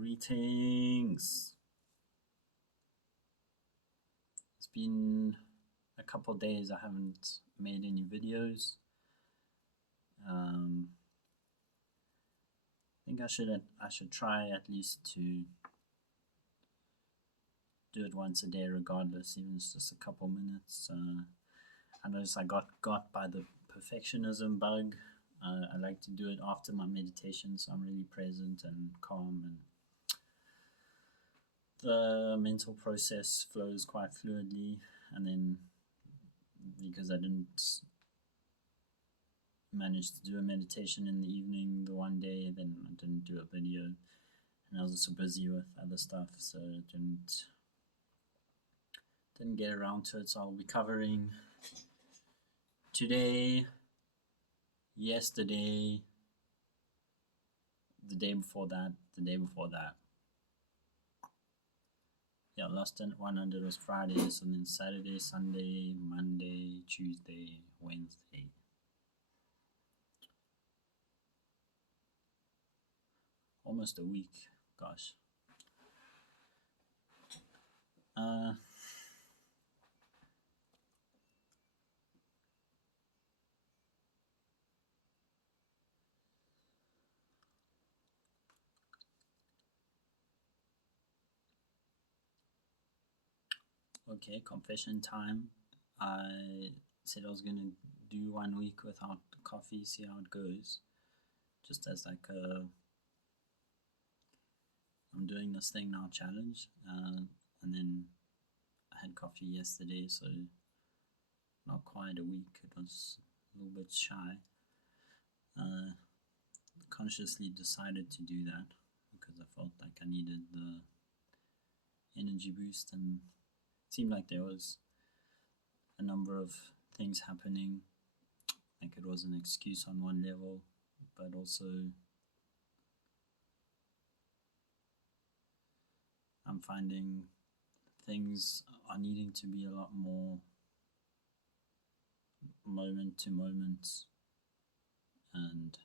Greetings. It's been a couple days I haven't made any videos. I think I should try at least to do it once a day regardless, even if it's just a couple minutes. I noticed I got by the perfectionism bug. I like to do it after my meditation, so I'm really present and calm, and the mental process flows quite fluidly. And then because I didn't manage to do a meditation in the evening the one day, then I didn't do a video, and I was also busy with other stuff, so I didn't get around to it. So I'll be covering today, yesterday, the day before that, the day before that. Yeah, last 100 was Friday, so then Saturday, Sunday, Monday, Tuesday, Wednesday. Almost a week, gosh. Okay, confession time. I said I was going to do 1 week without coffee, see how it goes. Just as like a I'm doing this thing now challenge. And then I had coffee yesterday, so not quite a week. It was a little bit shy. Consciously decided to do that because I felt like I needed the energy boost, and it seemed like there was a number of things happening. Like it was an excuse on one level, but also I'm finding things are needing to be a lot more moment to moment, and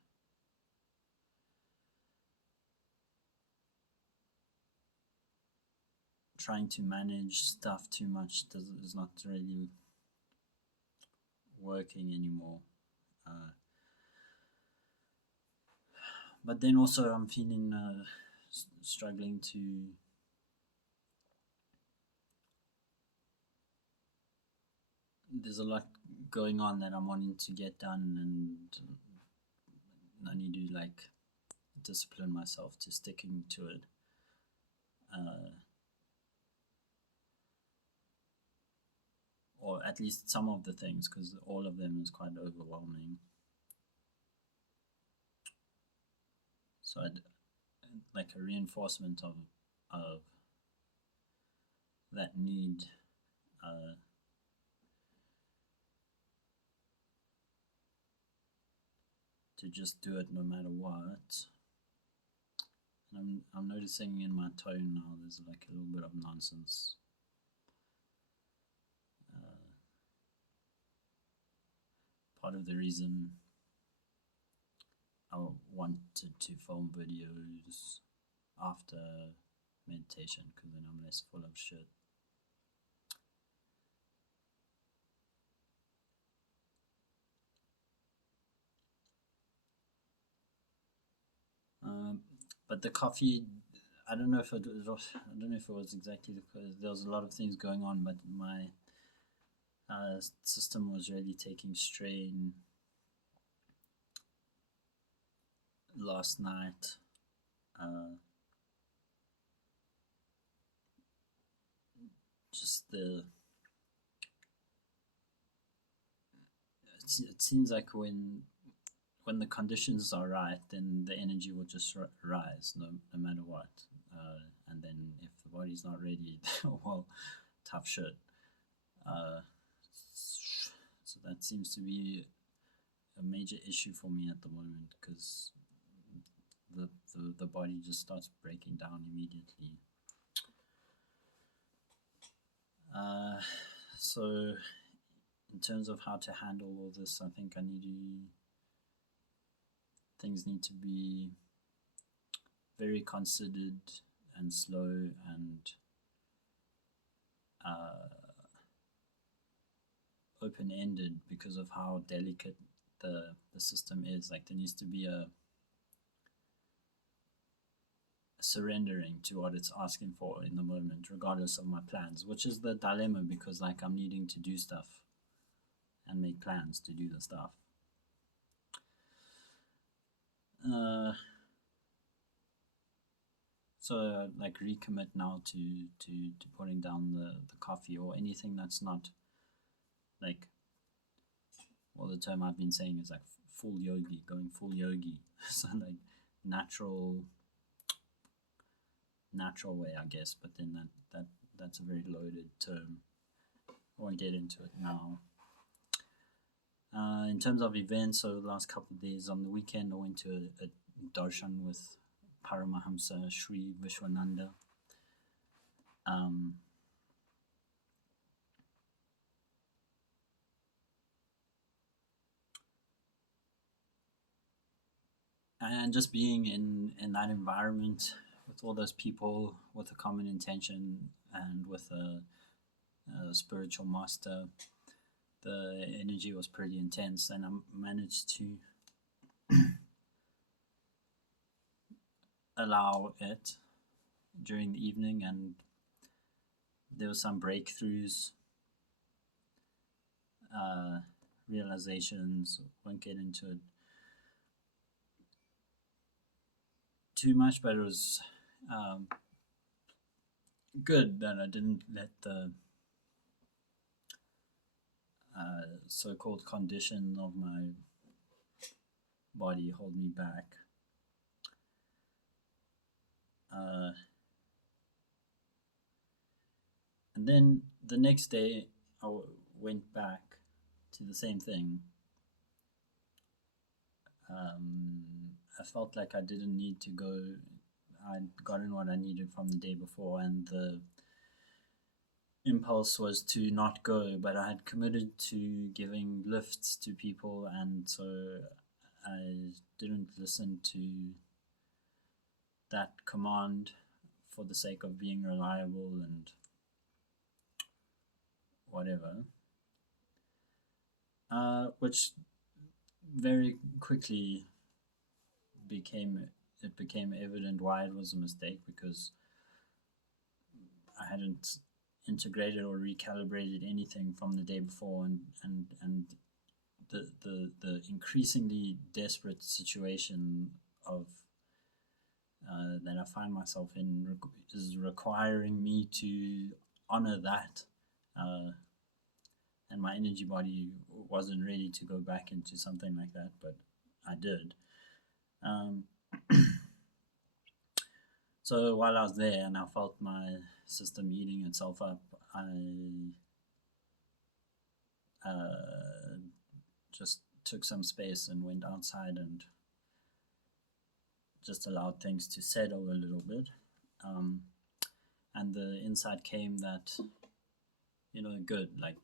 trying to manage stuff too much is not really working anymore. But then also I'm feeling struggling to there's a lot going on that I'm wanting to get done, and I need to like discipline myself to sticking to it. Or at least some of the things, because all of them is quite overwhelming. So I'd like a reinforcement of that need to just do it no matter what. And I'm noticing in my tone now there's like a little bit of nonsense. Part of the reason I wanted to film videos after meditation, because then I'm less full of shit. But the coffee, I don't know if it was exactly because there was a lot of things going on, but my system was really taking strain last night. Just it seems like when the conditions are right, then the energy will just rise no matter what. And then if the body's not ready, well, tough shit. So that seems to be a major issue for me at the moment, because the body just starts breaking down immediately. So in terms of how to handle all this, I think things need to be very considered and slow and open-ended because of how delicate the system is. Like, there needs to be a surrendering to what it's asking for in the moment, regardless of my plans, which is the dilemma, because like I'm needing to do stuff and make plans to do the stuff. So like recommit now to putting down the coffee or anything that's not like, well, the term I've been saying is like full yogi, going full yogi. So like natural way, I guess, but then that's a very loaded term. I won't get into it now. In terms of events, so the last couple of days, on the weekend I went to a Darshan with Paramahamsa Sri Vishwananda. And just being in that environment with all those people with a common intention and with a spiritual master, the energy was pretty intense, and I managed to allow it during the evening, and there were some breakthroughs, realizations. Won't get into it too much, but it was good that I didn't let the so-called condition of my body hold me back. And then the next day I went back to the same thing. I felt like I didn't need to go. I'd gotten what I needed from the day before, and the impulse was to not go, but I had committed to giving lifts to people, and so I didn't listen to that command for the sake of being reliable and whatever, which very quickly became evident why it was a mistake, because I hadn't integrated or recalibrated anything from the day before, and the increasingly desperate situation of that I find myself in is requiring me to honor that, and my energy body wasn't ready to go back into something like that, but I did. So while I was there and I felt my system eating itself up, I just took some space and went outside and just allowed things to settle a little bit. And the insight came that, good, like,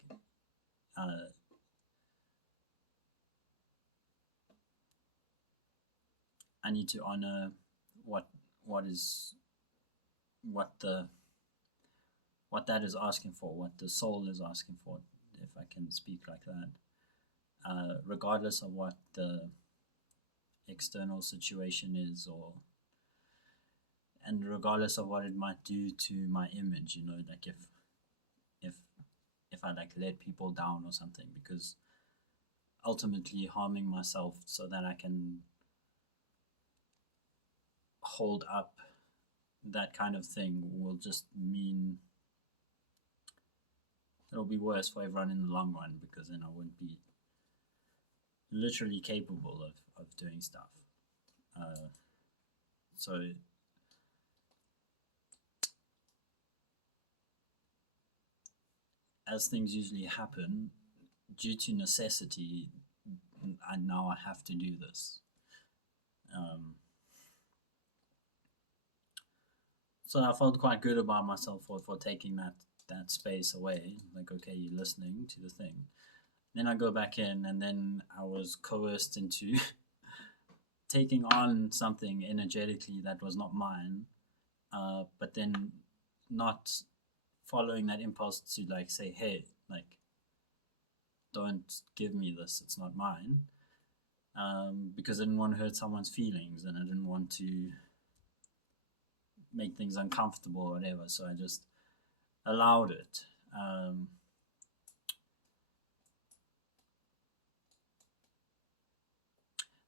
I need to honor what that is asking for, what the soul is asking for, if I can speak like that, regardless of what the external situation is, and regardless of what it might do to my image, like if I like let people down or something, because ultimately harming myself so that I can hold up that kind of thing will just mean it'll be worse for everyone in the long run, because then I won't be literally capable of doing stuff. So as things usually happen, due to necessity, and now I have to do this. So I felt quite good about myself for taking that space away. Like, okay, you're listening to the thing. Then I go back in, and then I was coerced into taking on something energetically that was not mine, but then not following that impulse to like say, hey, like, don't give me this, it's not mine, because I didn't want to hurt someone's feelings and I didn't want to make things uncomfortable or whatever, so I just allowed it.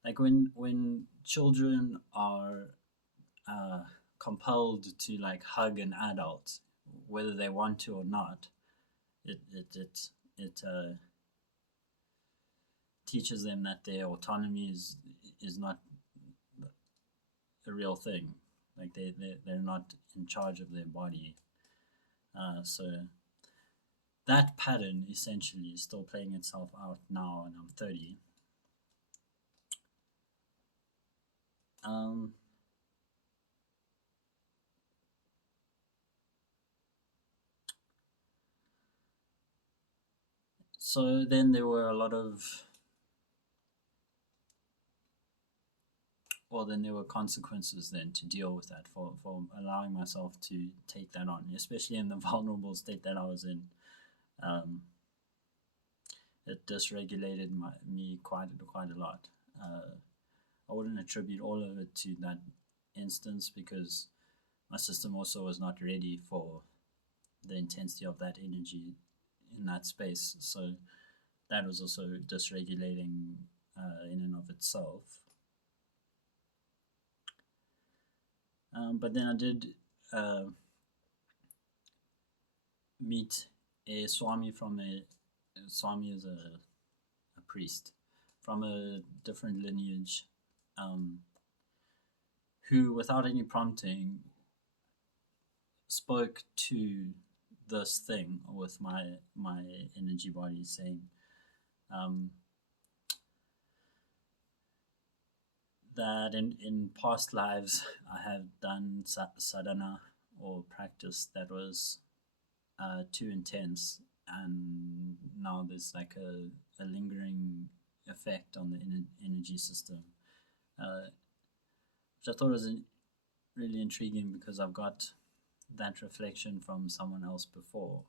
Like when children are compelled to like hug an adult, whether they want to or not, it teaches them that their autonomy is not a real thing. Like they're not in charge of their body. So that pattern essentially is still playing itself out now, and I'm 30. So then there were a lot of, well, then there were consequences then to deal with that for allowing myself to take that on, especially in the vulnerable state that I was in. It dysregulated me quite a lot. I wouldn't attribute all of it to that instance because my system also was not ready for the intensity of that energy in that space. So that was also dysregulating in and of itself. But then I did meet a Swami Swami is a priest from a different lineage, who, without any prompting, spoke to this thing with my energy body, saying that in past lives I have done sadhana or practice that was too intense, and now there's like a lingering effect on the energy system, which I thought was really intriguing because I've got that reflection from someone else before,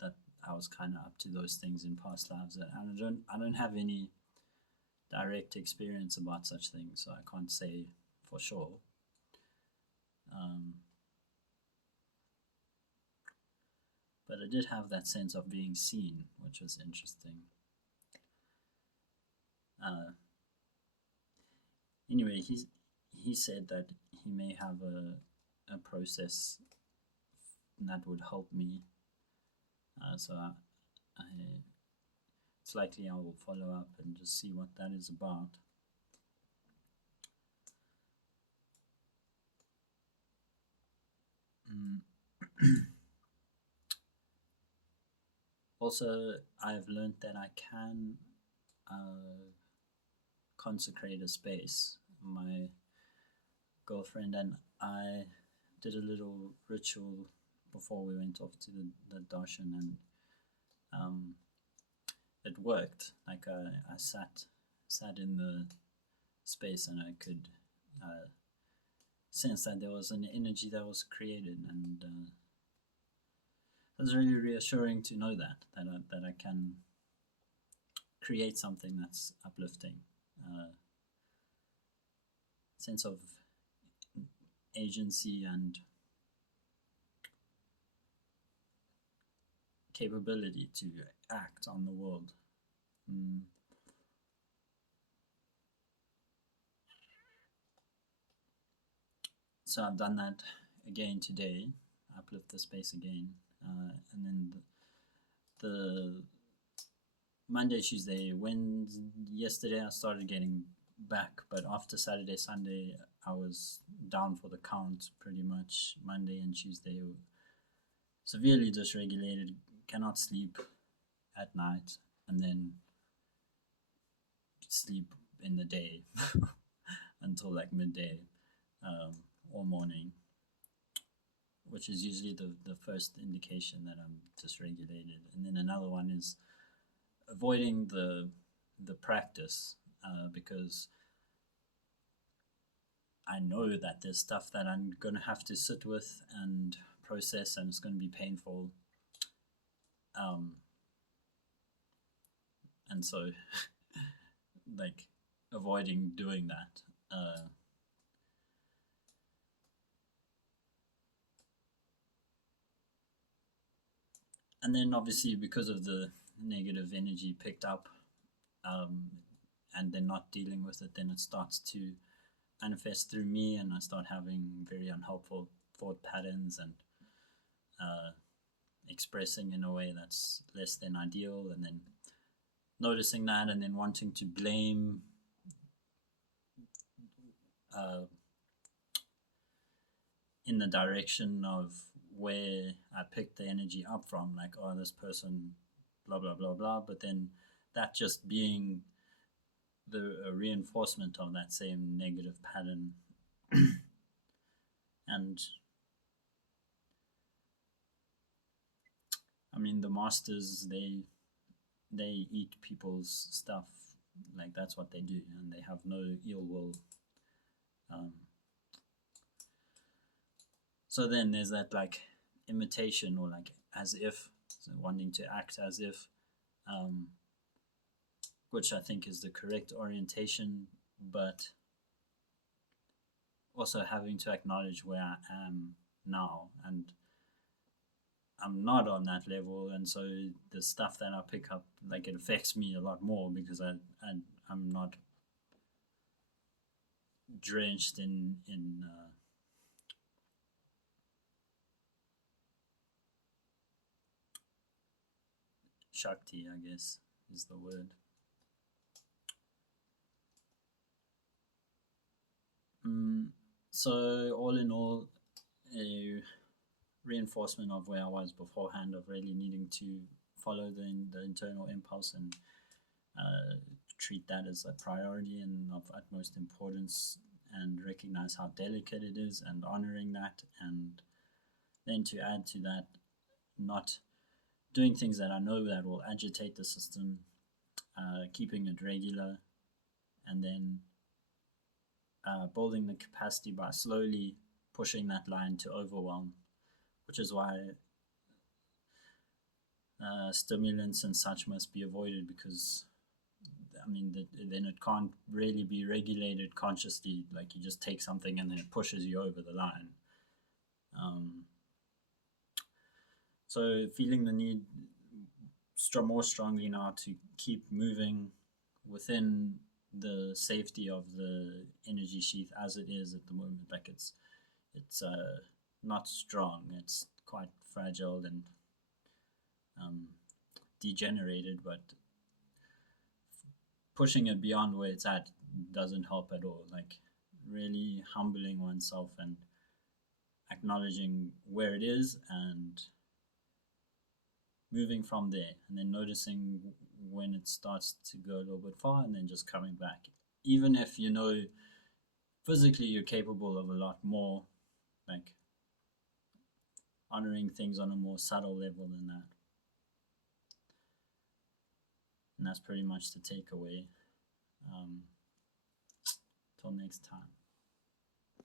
that I was kind of up to those things in past lives, and I don't have any direct experience about such things, so I can't say for sure. But I did have that sense of being seen, which was interesting. Anyway, he said that he may have a process that would help me. So it's likely I will follow up and just see what that is about. Also, I've learned that I can consecrate a space. My girlfriend and I did a little ritual before we went off to the Darshan, and it worked. Like I sat in the space and I could sense that there was an energy that was created, and it was really reassuring to know that I can create something that's uplifting. Sense of agency and capability to act on the world. So I've done that again today, uplift the space again, and then the Monday, Tuesday, yesterday I started getting back, but after Saturday, Sunday, I was down for the count pretty much. Monday and Tuesday, severely dysregulated, cannot sleep at night, and then sleep in the day until like midday or morning, which is usually the first indication that I'm dysregulated. And then another one is avoiding the the practice, because I know that there's stuff that I'm going to have to sit with and process, and it's going to be painful. And so, like, avoiding doing that. And then, obviously, because of the negative energy picked up, and then not dealing with it, then it starts to manifest through me, and I start having very unhelpful thought patterns and expressing in a way that's less than ideal, and then noticing that, and then wanting to blame in the direction of where I picked the energy up from, like, oh, this person, blah, blah, blah, blah, but then that just being the reinforcement of that same negative pattern. And I mean, the masters, they eat people's stuff, like that's what they do, and they have no ill will. So then there's that, like, imitation, or like as if, so wanting to act as if, which I think is the correct orientation, but also having to acknowledge where I am now, and I'm not on that level, and so the stuff that I pick up, like, it affects me a lot more because I'm not drenched in Shakti, I guess is the word. So all in all, a reinforcement of where I was beforehand, of really needing to follow the internal impulse and treat that as a priority and of utmost importance, and recognize how delicate it is, and honoring that, and then to add to that, not doing things that I know that will agitate the system, keeping it regular, and then building the capacity by slowly pushing that line to overwhelm, which is why stimulants and such must be avoided, because I mean, then it can't really be regulated consciously. Like, you just take something and then it pushes you over the line. So feeling the need more strongly now to keep moving within the safety of the energy sheath as it is at the moment. Like, it's not strong. It's quite fragile and degenerated, but pushing it beyond where it's at doesn't help at all. Like, really humbling oneself and acknowledging where it is and moving from there, and then noticing when it starts to go a little bit far, and then just coming back. Even if you know physically you're capable of a lot more, like honoring things on a more subtle level than that. And that's pretty much the takeaway. Till next time.